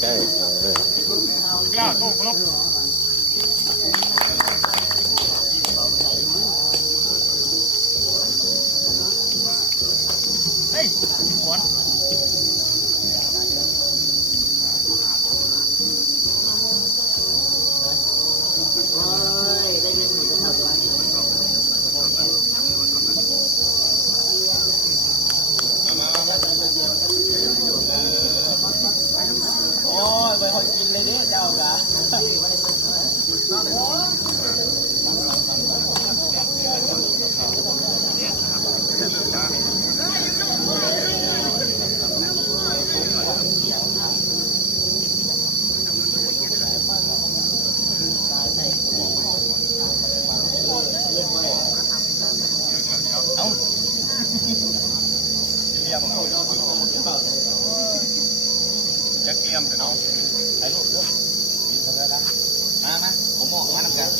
ใกล้เออกล้าโต้กลบเฮ้ยหวน โอ้ยได้ยินหนูจะทำตัวนี้ โอ้ยไปคนกินเลยเด้อเจ้ากะ เอ้าเกียมจะเกียมเถอะน้อง ถ่ายรูปเด้อกินกันแล้วนะมามาผมมองมาน้ำกัน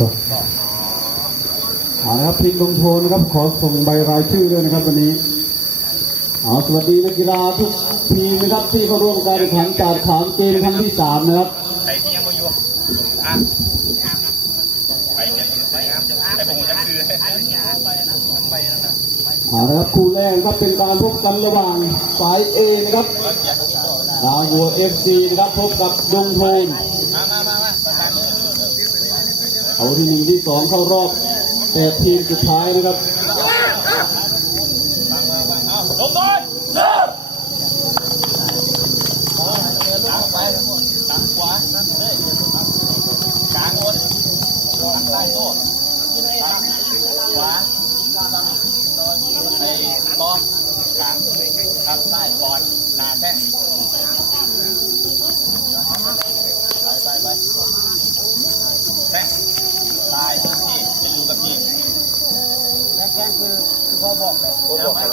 บอกเอาละครับ ทีมลงโทนะครับ ขอส่งใบรายชื่อด้วยนะครับวันนี้เอาสวัสดีนักกีฬาทุกทีมนะครับที่เข้าร่วมการแข่งขันการขามเกมครั้งที่สามนะครับใส่ที่ยังไม่อยู่อะไปเก็บไปครับแต่ผมจะคือไปนะไปนั่นน่ะเอาละครับคู่แรกครับเป็นการพบกันระหว่างสายเอนะครับดาวัวเอฟซีนะครับพบกับดงโทนเลยเอาที่หนึ่งที่สองเข้ารอบ แต่ทีมสุดท้ายนะครับลงบอลเริ่มตามไปตามขวานั่นเลยกลางบนทางใต้โต๊ะตามขวาไปกองกลางทางซ้ก่อนหนาแท่ Yeah,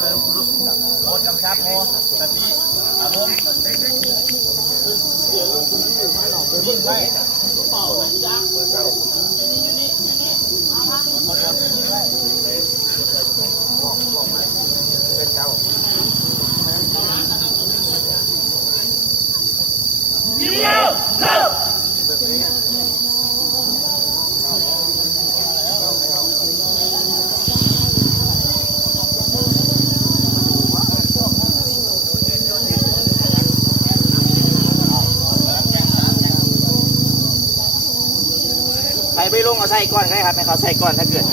ไม่ลงเอาใส่ก้อนใครครับให้เขาใส่ก้อนถ้าเกิด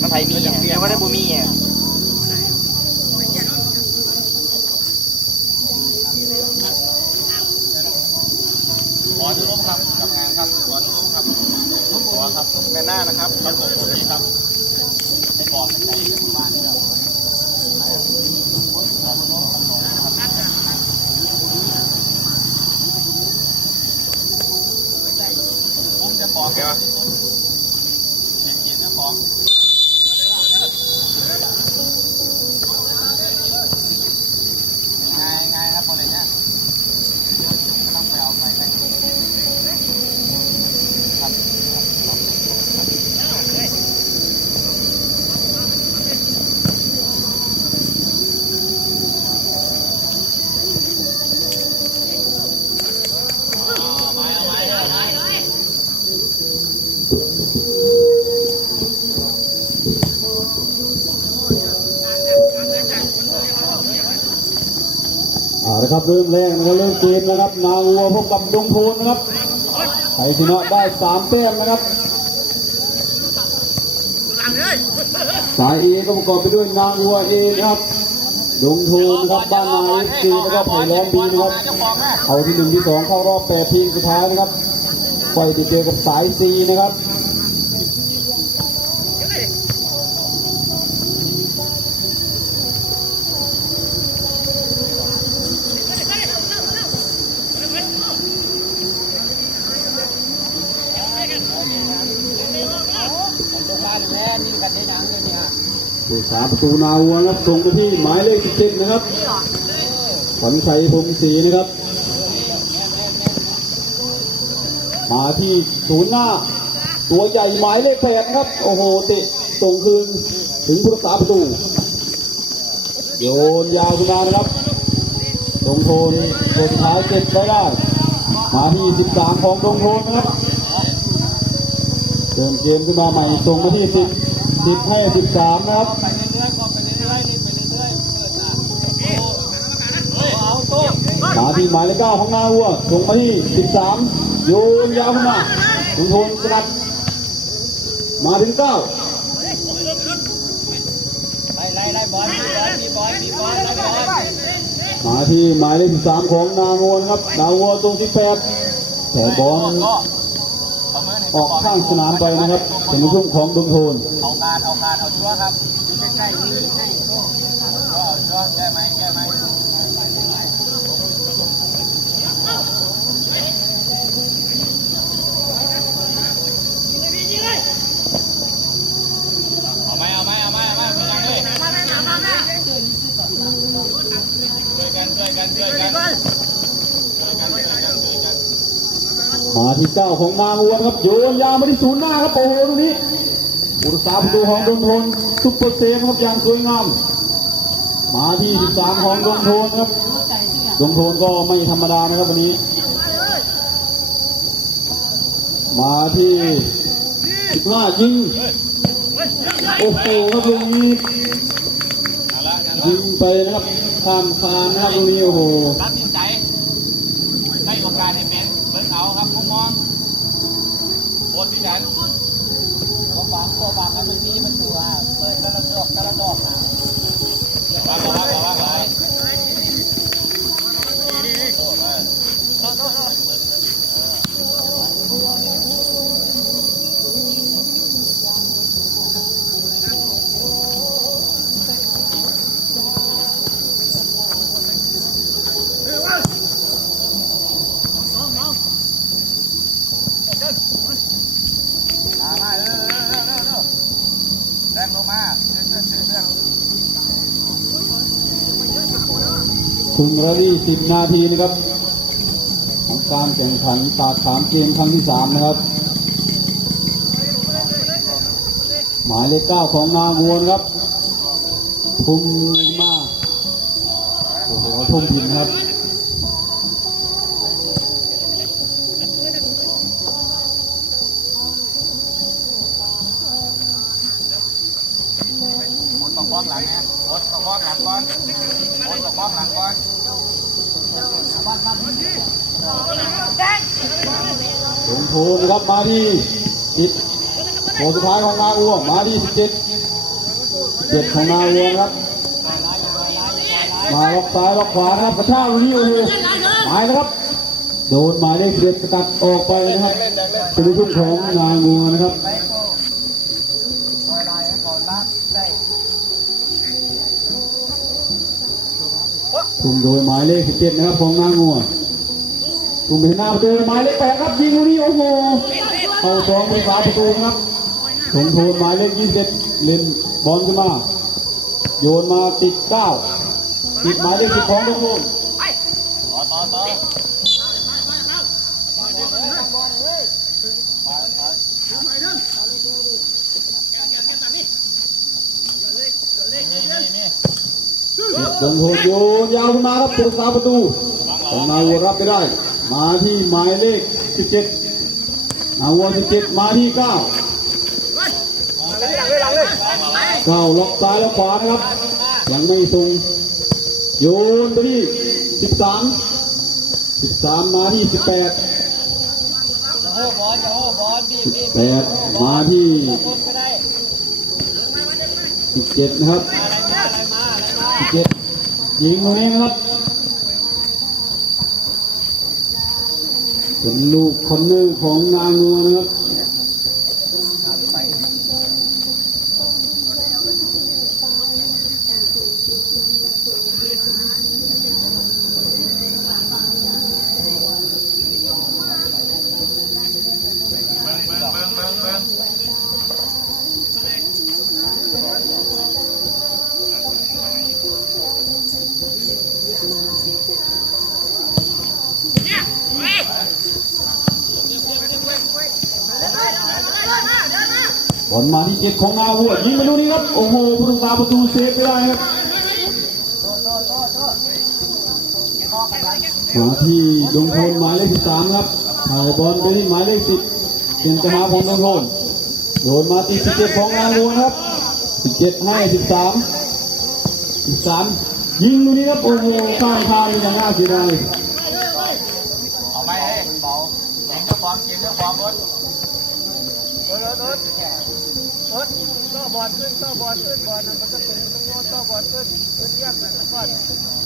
มันไผมีอะแต่ว่าได้บุมีอะขออนุโลมครับทำงานครับขออนุโลมครับขอครับแม่หน้านะครับครับผมโอเคครับ ให้บอกใส่บ้านเรา ผมจะขอแกวะกินๆนะของ ง่ายง่ายครับคนไหนเนี่ยกำลังไปเอาไปไปครับ เอาละครับเริ่มแรกนะครับเริ่มเกมนะครับ นาวัวพบกับดงโทนนะครับใครชนะได้สามแต้มนะครับสายเอก็ประกอบไปด้วยนางวัวเอนะครับดงโทนนะครับบ้านนาเอฟซีแล้วก็ไผ่ล้อมบีนะครับเขอาที่หนึ่งที่สองเข้ารอบแปดทีมสุดท้ายนะครับปติดเจอกับสายซีนะครับ ตัวบ้านแม่นี่กันได้หนังเลยเนี่ย ผู้สาประตูนาวัวนะครับส่งไปที่หมายเลข17นะครับขวัญชัยพงศรีนะครับ มาที่ศูนย์หน้า ตัวใหญ่หมายเลขแปดครับ โอ้โหเตะส่งคืนถึงผู้รักษาประตู โยนยาวขึ้นมานะครับดงโทนตัวสุดท้ายเก็บไว้ได้ มาที่13ของดงโทนนะครับเดินเกมขึ้นมาใหม่ส่งมาที่10 10ให้13นะครับ มาที่หมายเลขเก้าของนาวัวส่งมาที่13โยนยาวขึ้นมาดงโทนสกัดมาถึง9ไล่ไล่ไล่บอลมีบอลมีบอลมีบอลไล่บอลมาที่หมายเลข13ของนาวัวนครับนาวัวตรงที่8แต่บอลออกข้างสนามไปนะครับเป็นในช่วงของดงโทนเอาการเอาการเอาชัวครับใกล้ๆใกล้ๆเอาชัวไหมแก้ไหมเอาไหมเอาไหมเอาไหมเอาไหมเป็นยังไงช่วยกันช่วยกันช่วยกัน มา ที่เก้าของนางวัวครับโยนยาวมาที่ศูนย์หน้าครับโอ้โหตรงนี้อุตสาหประตูของดงทนซุปเปอร์เซฟครับอย่างสวยงามมาที่13ของดงทนครับดงทนก็ไม่ธรรมดานะครับวันนี้ มาที่15ยิงโอ้โหครับตรงนี้ยิงไปนะครับข้ามคานนะครับตรงนี้โอ้โหโอกาสให้เป็นเบิ้งเอาครับผมมอง โคตรที่ไหนก็ฟังตัวฟังกันตรงนี้มันตัวเ10 นาทีนะครับของการแข่งขันปาดสามเกมครั้งที่ 3 นะครับ หมายเลขเก้าของนางวนครับ ทุ่มมาโอ้โหทุ่มพินครับ มาที่สิบโถสุดท้ายของนาวัวมาที่สิบเจ็ดเจ็ดของนาวัวครับ มาล็อกซ้ายล็อกขวานะครับกระชากลูกนี้โอ้โหมายนะครับ โดนหมายเลขเจ็ดสกัดออกไปนะครับเป็นลูกทุ่งของนางัวนะครับลอยไล่ก่อนลากได้รวมโดยหมายเลขสิบเจ็ดนะครับของนางัว ทุ่มไปหน้าประตูหมายเลขแปดครับยิงลูกนี้โอ้โหเข้าสองมือฝาประตูครับสงโทนหมายเลขยี่สิบเล่นบอลขึ้นมา โยนมาติดเก้าติดหมายเลขสิบของทุกคนต่อต่อต่อนี่นี่นี่ลงโทนโยนยาวขึ้นมาครับผู้รักษาประตูของนาวัวรับไปได้ มาที่หมายเลข 17นาวัว17 มาที่ 9 9ล็อกซ้ายและขวานะครับ ยังไม่ส่งโยนไปที่ 13 13 มาที่ 18จะโหบอลจะโหบอลบีบบีบ18 มาที่คนก็ได้17 นะครับอะไรมาอะไรมาอะไรมา17 ยิงตรงนี้นะครับ เป็นลูกคอนเนอร์ของนางนวลครับ ลมาที่เจ็ดของนาวัวยิงไปดูนี่ครับ โอ้โหผู้รักษาประตูเซฟไม่ได้ครับมาที่ดงโทนหมายเลขสิบสามครับถ่ายบอลไปที่หมายเลขสิบเป็นจะมาของดงโทนโดนมาที่สิบเจ็ดของนาวัวครับสิบเจ็ดให้สิบสามสิบสามยิงดูนี่ครับโอ้โหข้างทางอย่างน่าเสียดายเอาไหมเฮ้ยเบาเก่งเจ้าของเก่งเจ้าของรถรถรถ รถต่อบอลขึ้นต่อบอลขึ้นบอลมันจะเป็นต้องโยนต่อบอลขึ้นเพื่อเรียบนะก่อน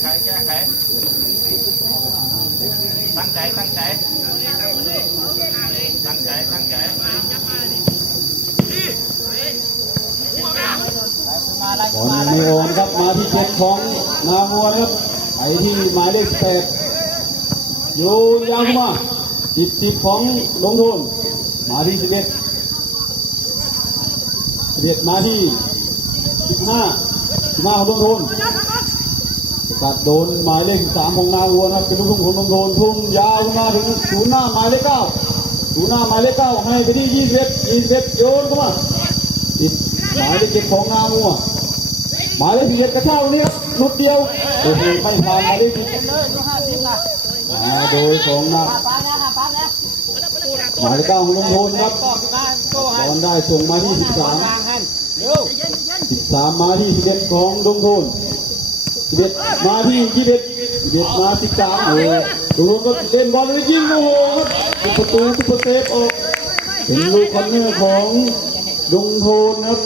ไหมแก้ไขแก้ไข ตั้งใจ ตั้งใจ ตั้งใจ ตั้งใจบอลม่โอนครับมาที่เจ็ดของนาวัวครับไปที่หมายเลขแปดโยนยาวเข้ามาสิบสิบของดงโทนมาที่สิบเอ็ดเอ็ดมาที่สิบห้าสิบห้าของดงโทน ตัดโดนหมายเลขสามของนาวัวนะครับเป็นลูกทุ่งของดงโทนทุ่งยาวมาถึงศูนย์หน้าหมายเลขเก้าศูนย์หน้าหมายเลขเก้าให้ไปที่ยี่สิบยี่สิบโยนเข้ามาติดหมายเลขเจ็ดของนาวัวหมายเลขสิบเอ็ดกระเช้านี้ครับลุดเดียวโอ้โหไม่ผ่านหมายเลขสิบเลยลูกห้าสิบละมาโดยของนาปานนะหมายเลขเก้าของลุงพลครับตอนได้ส่งมาที่สิบสามสิบสามมาที่สิบเอ็ดของลุงพล สิบเอ็ดมาที่ยี่สิบเอ็ดสิบเอ็ดมาสิบสามโอ้โหลุงก็เล่นบอลเลยยิงโอ้โหครับประตูซุปเปอร์เซฟออกเป็นลูกคอนเนอร์ของดงโทนครับ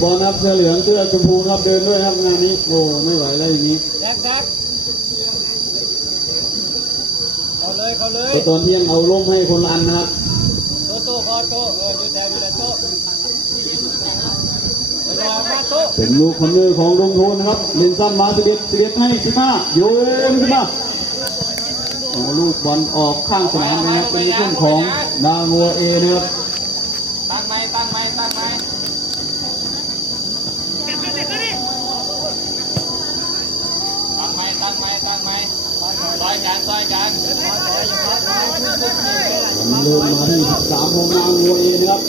บเด็กเก็บบอลนะครับเสื้อเหลืองเสื้อชมพูครับเดินด้วยครับงานนี้โอ้ไม่ไหวแล้วอย่างนี้แดกแดกเขาเลยเขาเลยก็ตอนเที่ยงเอาล่มให้คนละอันนะครับโต๊ะโต๊ะพอโต๊ะเออดูแทนดูแลโต๊ะรอมาโต๊ะเป็นลูกคนมือของดงโทนนะครับเล่นสั้นมาสิเด็ดสิเด็ดให้สิมาโยนขึ้นมาโอ้ลูกบอลออกข้างสนามนะครับเป็นลูกของดางัวเอนะครับ ผมเริ่มมาที่ 13ของดางัวเอนะครับ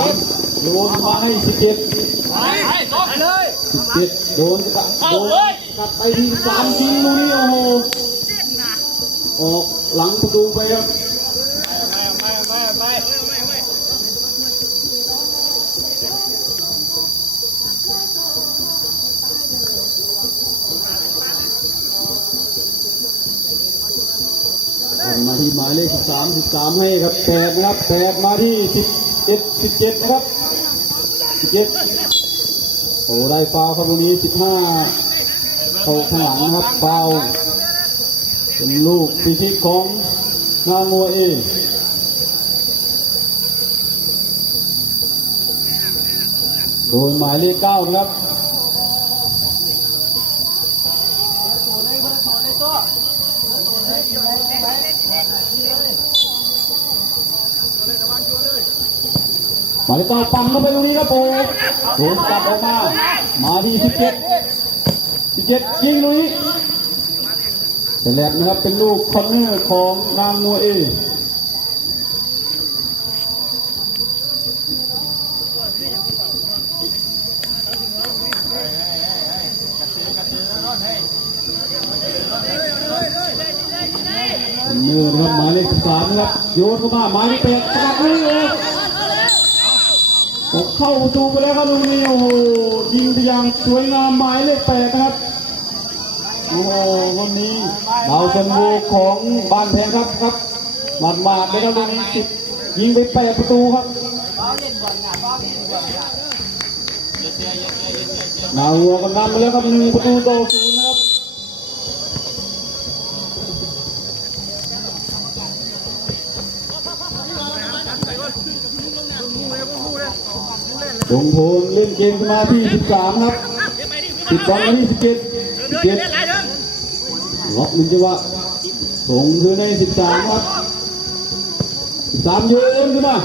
13โยนมาให้ 17 ไปไปตบเลย 17 โดนตัดโดนตัดไปที่13ยิงลูกนี้โอ้โหออกหลังประตูไปครับ มามามา บอลมาที่หมายเลข 13 13ให้ครับแปดนะครับแปดมาที่17 17นะครับสิบเจ็ดโอ้ได้ฟาวครับตรงนี้สิบห้าเข้าข้างหลังนะครับฟาวเป็นลูกพิชิตของนางัวเอโดยหมายเลขเก้านะครับ หมายเลขเก้าปั๊มเข้าไปตรงนี้ครับโอ้โดนตัดออกมา มาที่สิบเจ็ดสิบเจ็ดยิงตรงนี้แต่แหลกนะครับเป็นลูกคอนเนอร์ของนางงัวเอมือนะครับหมายเลขสามนะครับโยนเข้ามาหมายเลขแปดสกัดเลยเลย เข้าประตูไปแล้วครับลูกนี้โอ้โหยิงไปอย่างสวยงามหมายเลขแปดนะครับโอ้โหวันนี้ดาวซันโวของบ้านแพงครับครับหมาดหมาดๆเลยครับลูกนี้สิบยิงไปแปดประตูครับเยอะเยอะเยอะเยอะเยอะเยอะนาวัวกันนำไปแล้วครับหนึ่งประตูต่อศูนย์นะครับ ดงโพนเล่นเกมขึ้นมาที่ 13 ครับติดบอลมาที่17 17ล็อกหนึ่งจังหวะส่งคืนใน 13 ครับ13โยนขึ้นมา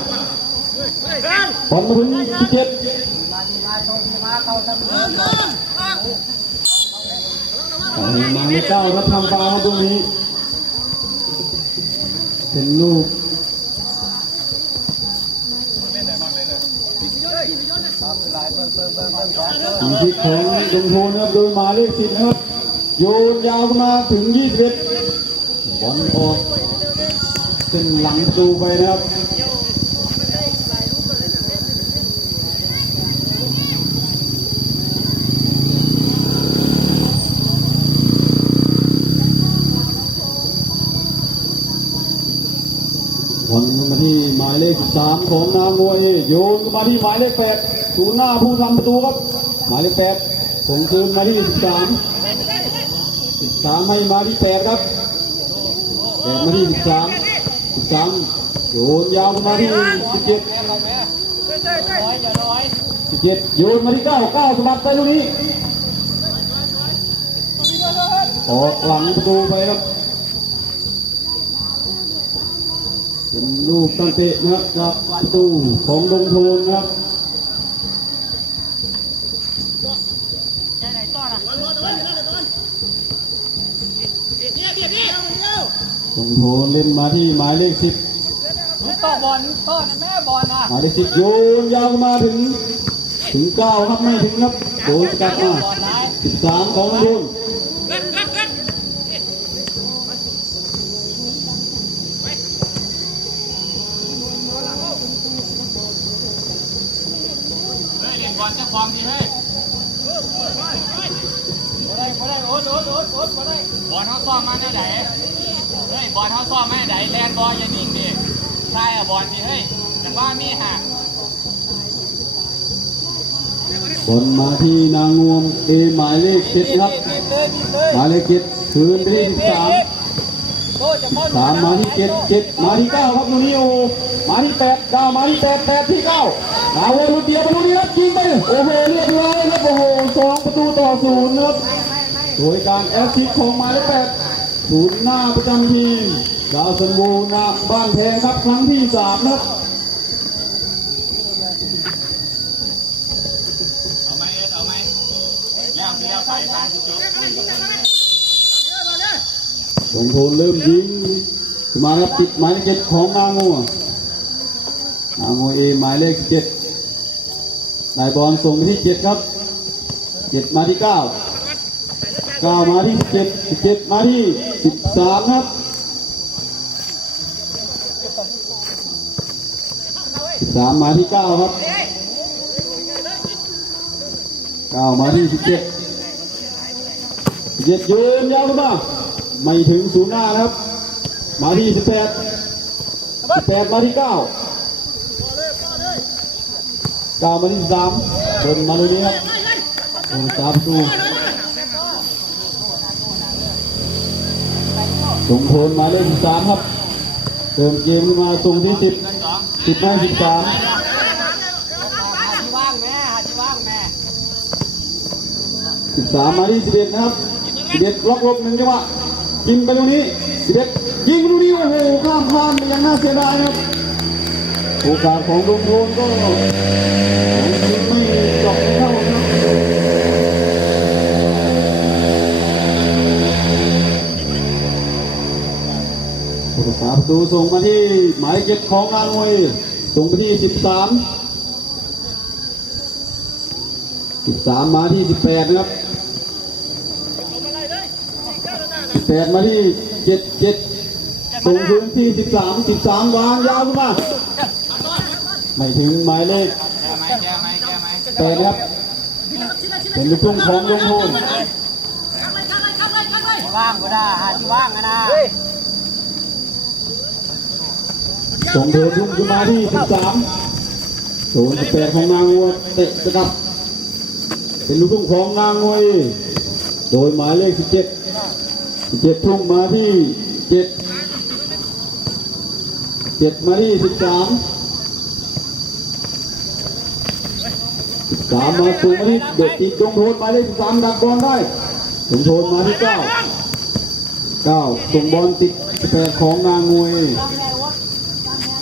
บอลมาถึง17มาไม่เก้ารับทำฟาวตรงนี้ เป็นลูก ทีมที่ของดงโพนะครับโดยหมายเลขสิบนะครับ โยนยาวขึ้นมาถึง21บอลออกเส้นหลังตูไปนะครับบอลมาที่หมายเลข13ของนางมวยโยนมาที่หมายเลข8ศูน ย์หน้าผู้ทำประตูครับ หมายเลข8ส่งคืนมาที่13 13ให้มาที่8ครับ8มาที่13 13โยนยาวมาที่17ร้อยอย่าร้อย17โยนมาที่9 9สะบัดไปลูกนี้ออกหลังประตูไปครับเป็นลูกตั้งเตะนะครับกับประตูของดงโทนนะครับ โทนเล่นมาที่หมายเลขสิบต่อบอลต่อนะแม่บอลนะหมายเลขสิบโยนยาวมาถึง ถึงเก้าครับไม่ถึงครับโดนสกัดมาบอลร้ายสิบสามของดงโทนเฮ้ยเล่นบอลจะควงดีเฮ้ยบ่ได้บ่ได้โอ๊ตโอ๊ตโอ๊ตโอ๊ตบ่ได้บอลเขาซ้อมมาแน่ไหนเฮ้ย บอลเขาซ้อมมาแน่ไหนแลนบอลอย่านิ่งดิใช่อะบอลดิเฮ้ยแต่ว่ามีหักบอลมาที่นางงวมเอหมายเลขเจ็ดครับเลยมีเลยหมายเลขเจ็ดคืนไปที่สิบสามโตจะพ้นสามมาที่เจ็ดเจ็ดมาที่เก้าครับลูกนี้โอ้มาที่แปดเก้ามาที่แปดแปดที่เก้าดาวลูกเดียวมาลูกนี้ครับยิงไปโอ้โหเรียบร้อยครับโอ้โหสองประตูต่อศูนย์นะครับโดยการแอสซิสต์ของหมายเลขแปด ศูนย์หน้าประจำทีมดาวซันโวนาบ้านแพงครับครั้งที่สามนะครับเอาไหมเอ็ดเอาไหมแล้วแล้วไปทางที่จบสงโทนเริ่มยิงมาครับติดหมายเลขเจ็ดของนางงัวนางงัวเอหมายเลขเจ็ดนายบอลส่งไปที่เจ็ดครับเจ็ดมาที่เก้าเก้ามาที่สิบเจ็ดสิบเจ็ดมาที่ สิบสามครับสิบสามมาที่เก้าครับเก้ามาที่สิบเจ็ดสิบเจ็ดยืนยาวขึ้นมาไม่ถึงศูนย์หน้านะครับ มาที่สิบแปดสิบแปดมาที่เก้าเก้ามาที่สามเดินมาเลยนี้ครับโดนสามตู ส่งโทนมาเล่นสามครับเติมเกมขึ้นมาตรงที่สิบสิบห้าสิบสามว่างแม่หาที่ว่างแม่สิบสามมาที่สิบเอ็ดนะครับสิบเอ็ดล็อกลบหนึ่งจังหวะยิงไปตรงนี้สิบเอ็ดยิงตรงนี้โอ้โหข้ามพลาดไปยังน่าเสียดายครับโอกาสของดงโทนก็ยิงไม่เจาะไม่เข้าครับ ผู้รักษาประตูส่งมาที่หมายเจ็ดของนางมวยส่งไปที่สิบสามสิบสามมาที่สิบแปดนะครับสิบแปดมาที่เจ็ดเจ็ดส่งคืนที่สิบสามสิบสามวางยาวขึ้นมาไม่ถึงหมายเลขแปดนะครับเป็นลูกทุ่งของดงโทนว่างก็ได้หาที่ว่างอะน ส่งเดินยุ่งขึ้นมาที่สิบสามโซนแปดของนางงวัวเตะสกัดเป็นลูกทุ่งของนางมวย โดยหมายเลขสิบเจ็ดสิบเจ็ดทุ่งมาที่เจ็ดเจ็ดมาที่สิบสามสิบสามมาสูงมาที่เด็กอีกดงโทนหมายเลขสิบสามดักบอลได้ดงโทนมาที่เก้าเก้าส่งบอลติดแปดของนางมวย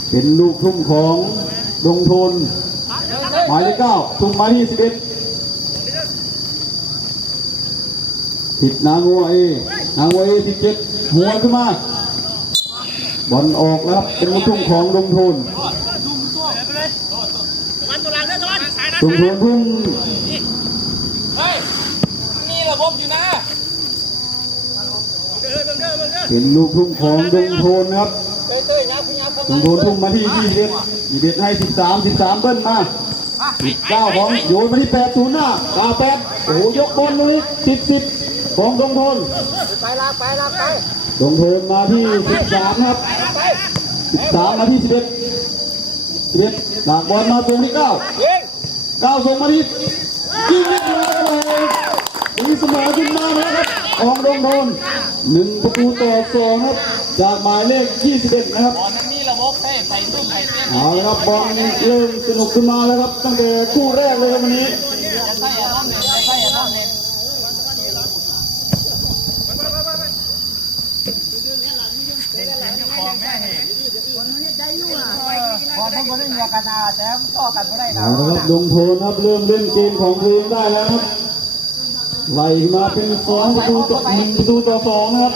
เป็นลูกทุ่มของดงโทนหมายเลขเก้าทุ่มหมายที่สิบเอ็ดผิดนางวัวเอนางวัวเอสิบเจ็ดหัวขึ้นมาบอลออกแล้วครับเป็นลูกทุ่มของดงทนมันลงเด้อตัวสายนะดงโทนทุ่มเฮ้ยมีระบบอยู่นะเป็นลูกทุ่มของดงทนนครับ บยับดงโทนทุ่มมาที่ยี่สิบเอ็ดยี่สิบให้สิบสามสิบสามเบิ้ลมาเก้าของโยนมาที่แปดศูนย์หน้าเก้าแปดโอ้ยกบอลเลยสิบสิบของดงทนไปลาไปลาไปดงทนมาที่สิบสามครับสิบสามมาที่สิบเอ็ดสิบเอ็ดหลากบอลมาตรงที่เก้าเก้าส่งมาที่ยิงเรียบร้อยเลยมีเสมอขึ้นมาแล้วครับของดงทนหนึ่งประตูต่อสองครับจากหมายเลขยี่สิบเอ็ดนะครับ เต้นเอาละครับบอลเริ่มสนุกขึ้นมาแล้วครับตั้งแต่คู่แรกเลยครับวันนี้จะใส่อะน้ำเนี่ยจะใส่อะน้ำเนี่ยพอทั้งคนเล่นเดียวกันนะแต่ต่อกันก็ได้นะเอาละครับดงโทนครับเริ่มเล่นเกมของตัวเองได้แล้วครับไล่มาเป็นสองประตูต่อหนึ่งประตูต่อสองนะครับ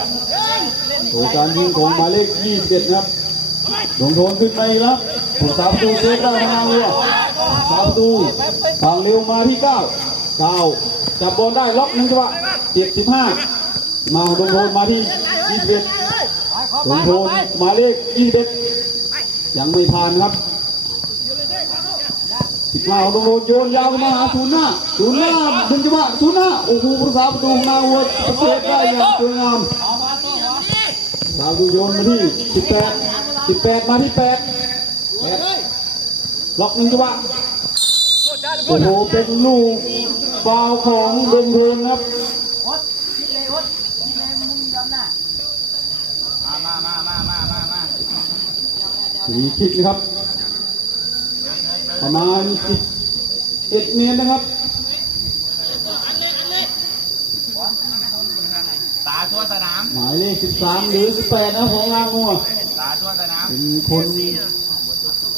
โดยการยิงของหมายเลข21นะครับ ดงโทนขึ้นไปแล้วผู้สาประตูเซฟได้ทางเรือสาประตูทางเร็วมาที่9 9จับบอลได้ล็อกหนึ่งจังหวะ75มาดงโทนมาที่21ดดงโทนมาเลข21ยังไม่ผ่านครับสิบห้าของโดนโยนยาวมาหาศูนย์หน้าศูนย์หน้าดึงจังหวะศูนย์หน้าโอ้โหผู้สาประตูของนาวัวเซฟได้อย่างสวยงามสาประตูโยนมาที่สิบแปด สิบแปดมาที่แปดแปดล็อกหนึ่งจังหวะโอ้โหเป็นลูกฟาวล์ของเดงเทนครับมามามามามามาสีคิดนะครับ ประมาณสิบเอ็ดเมตรนะครับตาทั่วสนาม หมายเลขสิบสามหรือสิบแปดนะของนางัวตาทั่วสนาม เป็นคน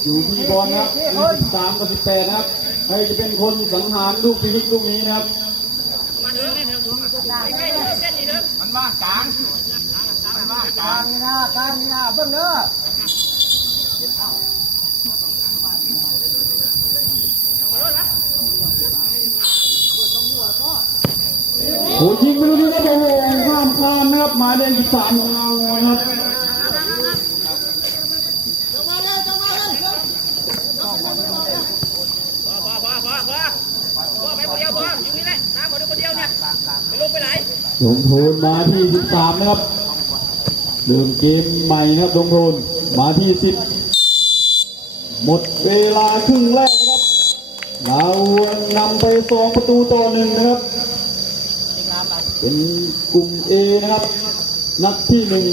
อยู่ที่บอลนะครับสิบสามกับสิบแปดนะครับใครจะเป็นคนสังหารลูกพิชิตลูกนี้นะครับมันว่างกลางมันว่างกลางนี่นะการนี่นะเบิ่งเด้อโหยิงไปดูนะครับโอ้โหข้ามคานนะครับหมายเลขสิบสามของเรานะครับ พอพอพอพอพอไปคนเดียวพออยู่นี่แหละน้ำคนเดียวคนเดียวเนี่ยไปลงไปไหลงโทนมาที่ 13 นะครับเริ่มเกมใหม่นะครับลงโทนมาที่ 10 หมดเวลาครึ่งแรกครับดาวนำไปสองประตูต่อหนึ่งนะครับ เป็นกลุ่ม A นะครับ นัดที่หนึ่ง